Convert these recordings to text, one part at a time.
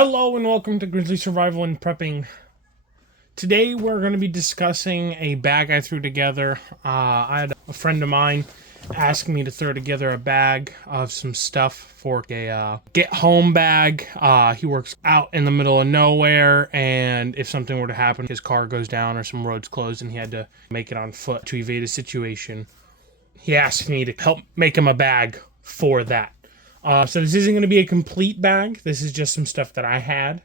Hello and welcome to Grizzly Survival and Prepping. Today we're going to be discussing a bag I threw together. I had a friend of mine ask me to throw together a bag of some stuff for a get-home bag. He works out in the middle of nowhere, and if something were to happen, his car goes down or some roads closed and he had to make it on foot to evade a situation, he asked me to help make him a bag for that. So this isn't going to be a complete bag. This is just some stuff that I had.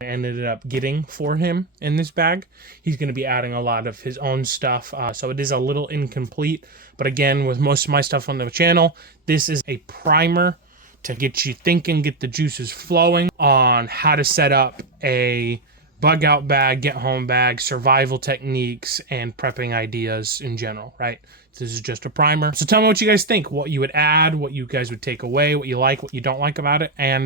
I ended up getting for him in this bag. He's going to be adding a lot of his own stuff, so it is a little incomplete. But again, with most of my stuff on the channel, this is a primer to get you thinking, get the juices flowing on how to set up a bug out bag, get home bag, survival techniques, and prepping ideas in general, right? This is just a primer. So tell me what you guys think, what you would add, what you guys would take away, what you like, what you don't like about it. And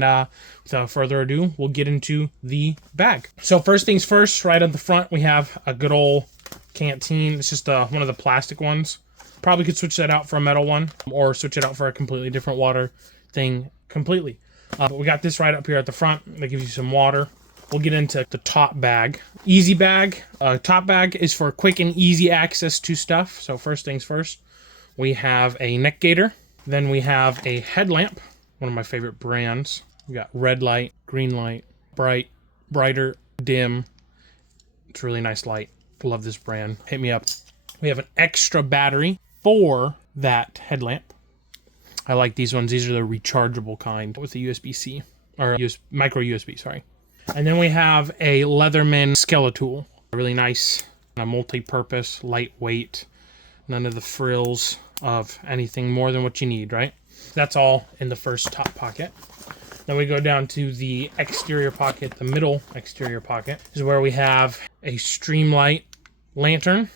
without further ado, we'll get into the bag. So first things first, right on the front, we have a good old canteen. It's just one of the plastic ones. Probably could switch that out for a metal one or switch it out for a completely different water thing completely. But we got this right up here at the front that gives you some water. We'll get into the top bag. Easy bag. Top bag is for quick and easy access to stuff. So first things first, we have a neck gaiter. Then we have a headlamp, one of my favorite brands. We got red light, green light, bright, brighter, dim. It's a really nice light. Love this brand. Hit me up. We have an extra battery for that headlamp. I like these ones. These are the rechargeable kind with the USB-C, or micro USB, sorry. And then we have a Leatherman Skeletool. Really nice, multi-purpose, lightweight, none of the frills of anything more than what you need, right? That's all in the first top pocket. Then we go down to the exterior pocket, the middle exterior pocket. This is where we have a Streamlight lantern.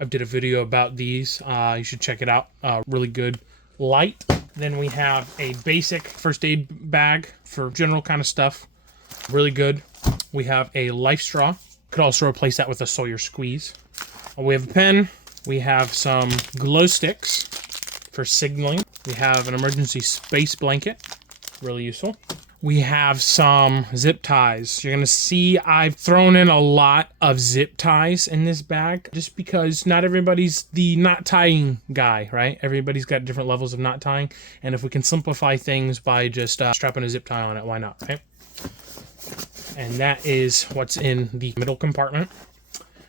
I did a video about these. You should check it out. Really good light. Then we have a basic first aid bag for general kind of stuff. Really good. We have a life straw. Could also replace that with a Sawyer squeeze. We have a pen. We have some glow sticks for signaling. We have an emergency space blanket. Really useful. We have some zip ties. You're going to see I've thrown in a lot of zip ties in this bag just because not everybody's the knot tying guy, right? Everybody's got different levels of knot tying. And if we can simplify things by just strapping a zip tie on it, why not, right? And that is what's in the middle compartment.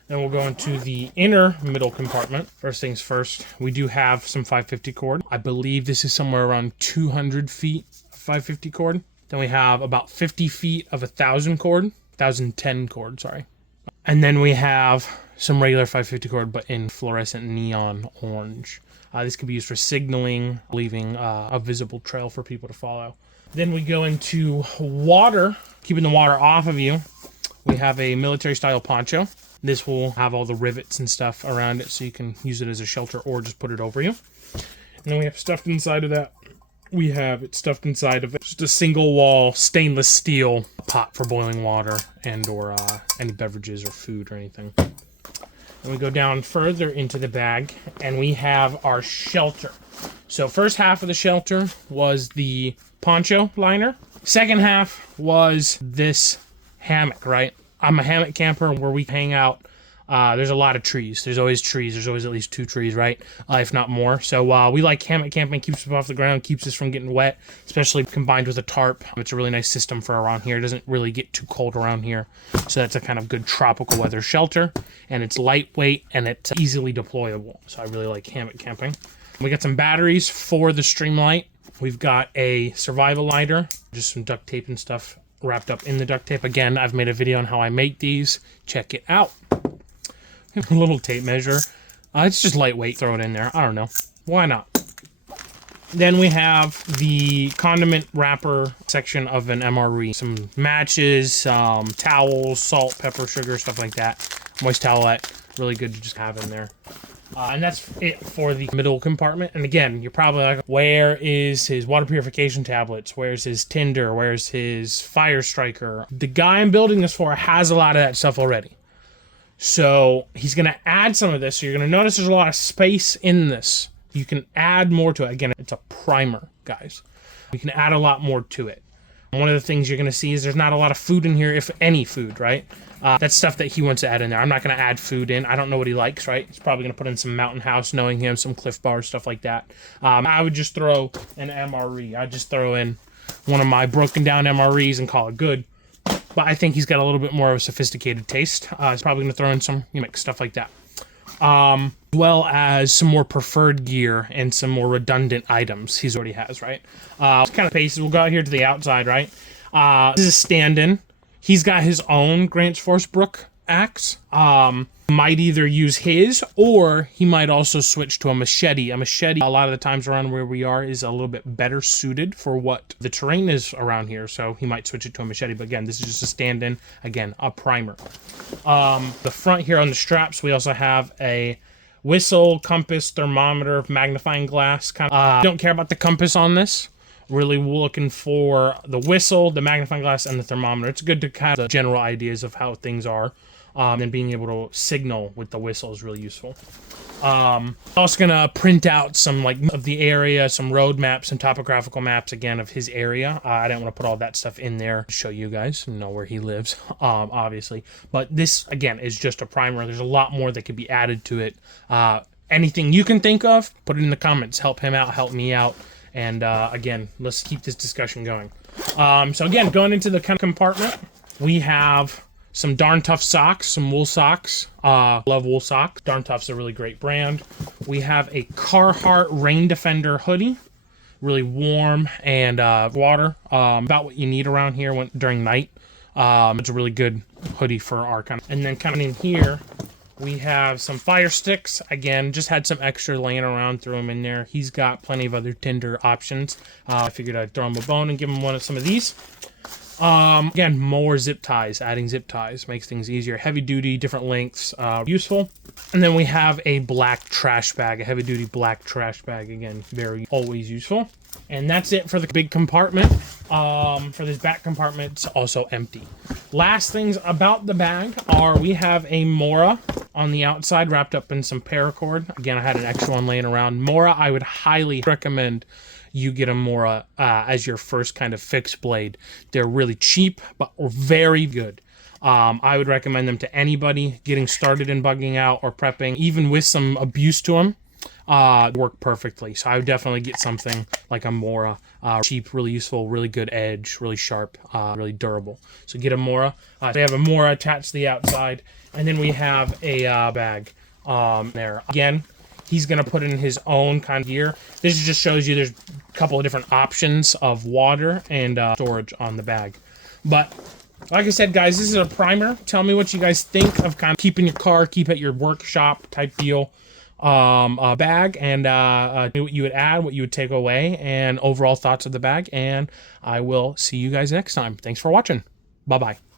Then we'll go into the inner middle compartment. First things first, we do have some 550 cord. I believe this is somewhere around 200 feet of 550 cord. Then we have about 50 feet of 1,000 cord, 1,010 cord, sorry. And then we have some regular 550 cord, but in fluorescent neon orange. This can be used for signaling, leaving a visible trail for people to follow. Then we go into water, keeping the water off of you. We have a military style poncho. This will have all the rivets and stuff around it so you can use it as a shelter or just put it over you. And then we have stuffed inside of that. We have it stuffed inside of it. Just a single wall stainless steel pot for boiling water and or any beverages or food or anything. And we go down further into the bag and we have our shelter. So first half of the shelter was the poncho liner. Second half was this hammock, right? I'm a hammock camper where we hang out. There's a lot of trees. There's always trees. There's always at least 2 trees, right? If not more. So we like hammock camping. Keeps us off the ground. Keeps us from getting wet, especially combined with a tarp. It's a really nice system for around here. It doesn't really get too cold around here. So that's a kind of good tropical weather shelter. And it's lightweight and it's easily deployable. So I really like hammock camping. We got some batteries for the Streamlight. We've got a survival lighter, just some duct tape and stuff wrapped up in the duct tape. Again, I've made a video on how I make these. Check it out. A little tape measure. It's just lightweight. Throw it in there. I don't know. Why not? Then we have the condiment wrapper section of an MRE. Some matches, towels, salt, pepper, sugar, stuff like that. Moist towelette. Really good to just have in there. And that's it for the middle compartment. And again, you're probably like, where is his water purification tablets? Where's his tinder? Where's his fire striker? The guy I'm building this for has a lot of that stuff already. So he's going to add some of this. So you're going to notice there's a lot of space in this. You can add more to it. Again, it's a primer, guys. You can add a lot more to it. One of the things you're going to see is there's not a lot of food in here, if any food, right? That's stuff that he wants to add in there. I'm not going to add food in. I don't know what he likes, right? He's probably going to put in some Mountain House, knowing him, some Cliff Bar, stuff like that. I would just throw an MRE. I'd just throw in one of my broken down MREs and call it good. But I think he's got a little bit more of a sophisticated taste. He's probably going to throw in some mix, stuff like that. As well as some more preferred gear and some more redundant items he already has, right? Kind of paces. We'll go out here to the outside, right? This is a stand-in. He's got his own Grant's Force Brook axe. Might either use his, or he might also switch to a machete. A machete, a lot of the times around where we are, is a little bit better suited for what the terrain is around here, so he might switch it to a machete. But again, this is just a stand-in. Again, a primer. The front here on the straps, we also have a whistle, compass, thermometer, magnifying glass. Don't care about the compass on this. Really looking for the whistle, the magnifying glass, and the thermometer. It's good to kind of general ideas of how things are. And being able to signal with the whistle is really useful. Also gonna print out some of the area, some road maps, some topographical maps again of his area. I didn't want to put all that stuff in there to show you guys know where he lives, obviously. But this again is just a primer. There's a lot more that could be added to it. Anything you can think of, put it in the comments. Help him out, help me out. And again, let's keep this discussion going. So again, going into the compartment, we have some Darn Tough socks, some wool socks. Love wool socks. Darn Tough's a really great brand. We have a Carhartt Rain Defender hoodie. Really warm and water. About what you need around here during night. It's a really good hoodie for our kind of. And then coming in here, we have some fire sticks. Again, just had some extra laying around, threw them in there. He's got plenty of other tinder options. I figured I'd throw him a bone and give him some of these. Again, more zip ties. Adding zip ties makes things easier. Heavy duty, different lengths, useful. And then we have a black trash bag, a heavy duty black trash bag. Again, very always useful. And that's it for the big compartment. For this back compartment, it's also empty. Last things about the bag are we have a Mora on the outside wrapped up in some paracord. Again, I had an extra one laying around. Mora, I would highly recommend you get a Mora as your first kind of fixed blade. They're really cheap, but very good. I would recommend them to anybody getting started in bugging out or prepping, even with some abuse to them. Work perfectly. So I would definitely get something like a Mora. Cheap, really useful, really good edge, really sharp, really durable. So get a Mora. They have a Mora attached to the outside. And then we have a bag there. Again, he's going to put in his own kind of gear. This just shows you there's a couple of different options of water and storage on the bag. But like I said, guys, this is a primer. Tell me what you guys think of kind of keeping your car, keep at your workshop type deal bag, and what you would add, what you would take away, and overall thoughts of the bag. And I will see you guys next time. Thanks for watching. Bye-bye.